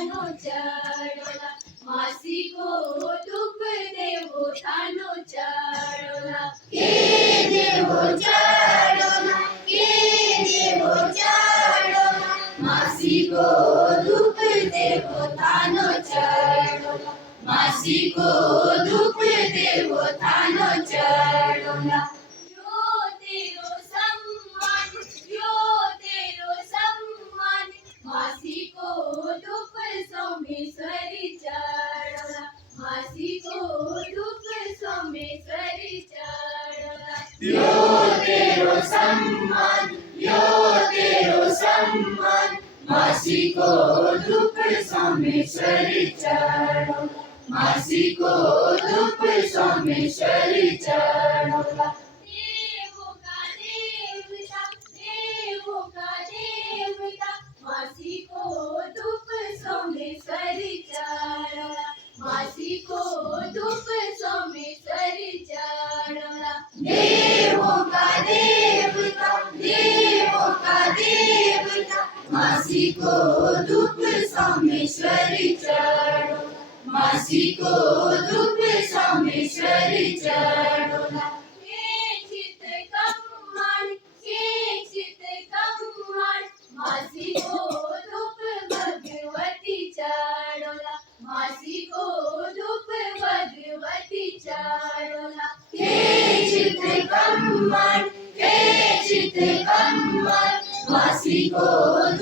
થાનો ચડોલા માસીકો દુઃખ દેવો થાનો ચડોલા કે દેવો ચડોલા કે દેવો ચડોલા માસીકો દુઃખ દેવો થાનો ચડોલા માસીકો દુઃખ દેવો થાનો ચડોલા मासीको दुख सोमेश्वरी चढ़ोला मासीको दुख सोमेश्वरी चढ़ोला यो तेरो सम्मान मासीको दुख सोमेश्वरी चढ़ोला मासीको दुख सोमेश्वरी चढ़ोला मासीको दुख सोमेश्वरी चढ़ोला मासीको दुख सोमेश्वरी चढ़ोला देवों का देवता मासीको दुख सोमेश्वरी चढ़ोला मासीको दुख सोमेश्वरी चढ़ोला मासीको दुख भगवती चढ़ोला मासीको दुख भगवती चढ़ोला हे चित कम्मण मासीको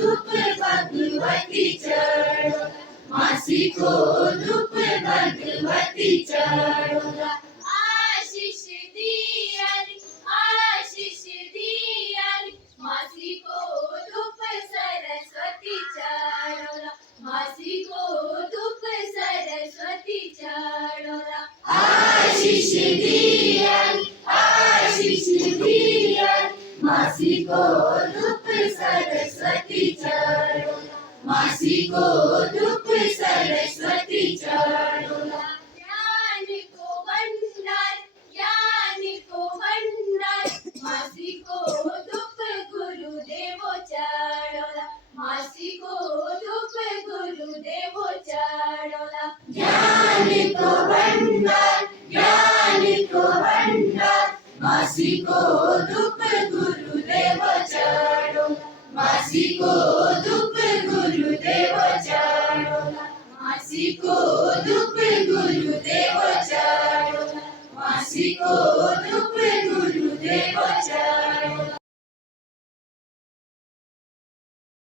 दुख भगवती चढ़ोला मासीको दुख भगवती चढ़ोला आशीष दियाली मासीको दुख सरस्वती चढ़ोला मासीको दुख सरस्वती चढ़ोला आशीष दियाली मासीको दुख सरस्वती चढ़ोला मासीको दुख सरस्वती चढ़ोला ज्ञान को भंडार मासीको दुख गुरुदेवो चढ़ोला मासीको दुख गुरुदेवो चढ़ोला ज्ञान को भंडार मासीको दुख गुरुदेवो चढ़ोला मासीको दुख गुरुदेवो चढ़ोला मासीको दुख गुरुदेवो चढ़ोला मासीको दुख गुरुदेवो चढ़ोला।